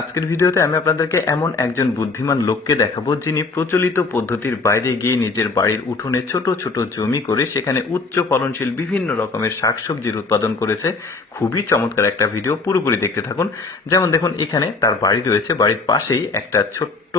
আজকের ভিডিওতে আমি আপনাদেরকে এমন একজন বুদ্ধিমান লোককে দেখাবো যিনি প্রচলিত পদ্ধতির বাইরে গিয়ে নিজের বাড়ির উঠোনে ছোট ছোট জমি করে সেখানে উচ্চ ফলনশীল বিভিন্ন রকমের শাকসবজির উৎপাদন করেছে। খুবই চমৎকার একটা ভিডিও, পুরোপুরি দেখতে থাকুন। যেমন দেখুন, এখানে তার বাড়ি রয়েছে, বাড়ির পাশেই একটা ছোট্ট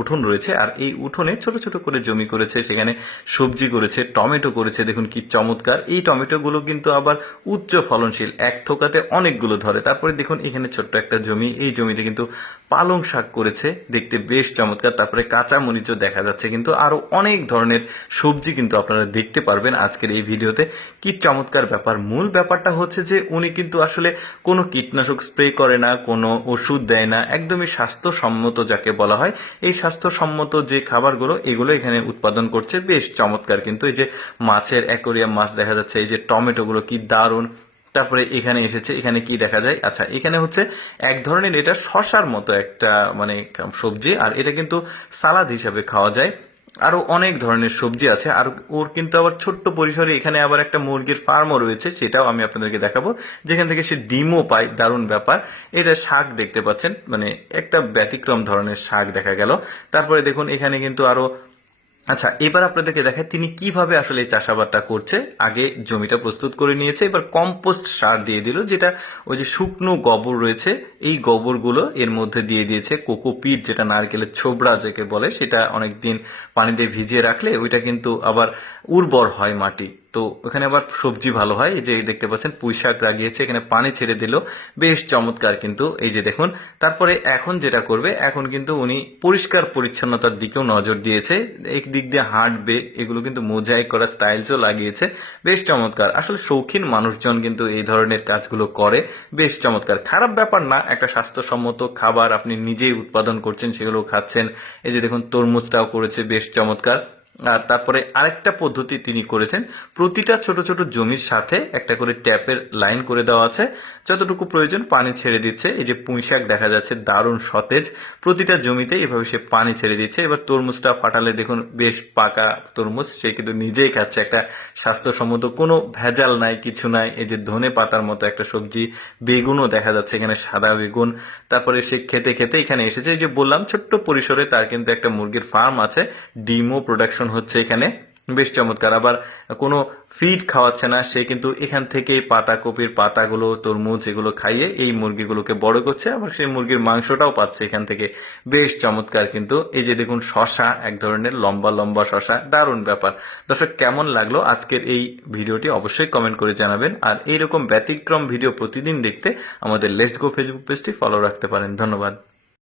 উঠোন রয়েছে, আর এই উঠোনে ছোট ছোট করে জমি করেছে, সেখানে সবজি করেছে, টমেটো করেছে। দেখুন কি চমৎকার! এই টমেটোগুলো কিন্তু আবার উচ্চ ফলনশীল, এক থোকাতে অনেকগুলো ধরে। তারপরে দেখুন এখানে ছোট্ট একটা জমি, এই জমিতে কিন্তু পালং শাক করেছে, দেখতে বেশ চমৎকার। তারপরে কাঁচা মরিচও দেখা যাচ্ছে, কিন্তু আরো অনেক ধরনের সবজি কিন্তু আপনারা দেখতে পারবেন আজকের এই ভিডিওতে। কি চমৎকার ব্যাপার! মূল ব্যাপারটা হচ্ছে যে উনি কিন্তু আসলে কোনো কীটনাশক স্প্রে করে না, কোনো ওষুধ দেয় না, একদমই স্বাস্থ্যসম্মত যাকে বলা হয়। এই স্বাস্থ্যসম্মত যে খাবারগুলো, এগুলো এখানে উৎপাদন করছে। বেশ চমৎকার! কিন্তু এই যে মাছের অ্যাকোরিয়াম মাছ দেখা যাচ্ছে, এই যে টমেটোগুলো কি দারুণ। তারপরে এখানে এসেছে, এখানে কি দেখা যায়? আচ্ছা, এখানে হচ্ছে এক ধরনের, এটা শশার মতো একটা মানে সবজি, আর এটা কিন্তু সালাদ হিসাবে খাওয়া যায়। আরো অনেক ধরনের সবজি আছে, আর ওর কিন্তু আবার ছোট্ট পরিসরে এখানে আবার একটা মুরগির ফার্মও রয়েছে, সেটাও আমি আপনাদেরকে দেখাবো, যেখান থেকে সে ডিমও পায়। দারুণ ব্যাপার! এটা শাক দেখতে পাচ্ছেন, মানে একটা ব্যতিক্রম ধরনের শাক দেখা গেল। তারপরে দেখুন এখানে কিন্তু আরো, আচ্ছা এবার আপনাদেরকে দেখায় তিনি কিভাবে আসলে এই চাষাবাদটা করছে। আগে জমিটা প্রস্তুত করে নিয়েছে, এবার কম্পোস্ট সার দিয়ে দিল, যেটা ওই যে শুকনো গোবর রয়েছে, এই গোবরগুলো এর মধ্যে দিয়ে দিয়েছে। কোকোপিট, যেটা নারকেলের ছোবড়া যাকে বলে, সেটা অনেকদিন পানিতে ভিজিয়ে রাখলে ওইটা কিন্তু আবার উর্বর হয় মাটি। তো ওখানে আবার সবজি ভালো হয়। এই যে দেখতে পাচ্ছেন পুঁই শাক লাগিয়েছে, এখানে পানি ছেড়ে দিল, বেশ চমৎকার। কিন্তু এই যে দেখুন, তারপরে এখন যেটা করবে, এখন কিন্তু উনি পরিষ্কার পরিচ্ছন্নতার দিকেও নজর দিয়েছে। এক দিক দিয়ে হাঁটবে, এগুলো কিন্তু মোজাইক করা স্টাইলসও লাগিয়েছে। বেশ চমৎকার! আসলে শৌখিন মানুষজন কিন্তু এই ধরনের কাজগুলো করে। বেশ চমৎকার! খারাপ ব্যাপার না, একটা স্বাস্থ্যসম্মত খাবার আপনি নিজেই উৎপাদন করছেন, সেগুলো খাচ্ছেন। এই যে দেখুন তরমুজটাও করেছে, বেশ চমৎকার। আর তারপরে আরেকটা পদ্ধতি তিনি করেছেন, প্রতিটা ছোট ছোট জমির সাথে একটা করে ট্যাপের লাইন করে দেওয়া আছে, যতটুকু প্রয়োজন পানি ছেড়ে দিচ্ছে। এই যে পুঁই শাক দেখা যাচ্ছে, দারুণ সতেজ, প্রতিটা জমিতে এভাবে সে পানি ছেড়ে দিচ্ছে। এবার তরমুজটা ফাটালে দেখুন, বেশ পাকা তরমুজ, সে কিন্তু নিজেই খাচ্ছে। একটা স্বাস্থ্যসম্মত, কোনো ভেজাল নাই, কিছু নাই। এই যে ধনে পাতার মতো একটা সবজি, বেগুনও দেখা যাচ্ছে, এখানে সাদা বেগুন। তারপরে সে খেতে খেতে এখানে এসেছে। এই যে বললাম ছোট্ট পরিসরে তার কিন্তু একটা মুরগির ফার্ম আছে, ডিমও প্রোডাকশন হচ্ছে এখানে। বেশ চমৎকার! আবার কোনো ফিড খাওয়াচ্ছে না, সে কিন্তু এখান থেকেই পাতাকপির পাতাগুলো, তরমুজ, এগুলো খাইয়ে এই মুরগিগুলোকে বড় করছে, আবার সেই মুরগির মাংসটাও পাচ্ছে এখান থেকে। বেশ চমৎকার! কিন্তু এই যে দেখুন শশা, এক ধরনের লম্বা লম্বা শশা, দারুণ ব্যাপার। দর্শক, কেমন লাগলো আজকের এই ভিডিওটি অবশ্যই কমেন্ট করে জানাবেন। আর এইরকম ব্যতিক্রম ভিডিও প্রতিদিন দেখতে আমাদের লেটস গো ফেসবুক পেজটি ফলো রাখতে পারেন। ধন্যবাদ।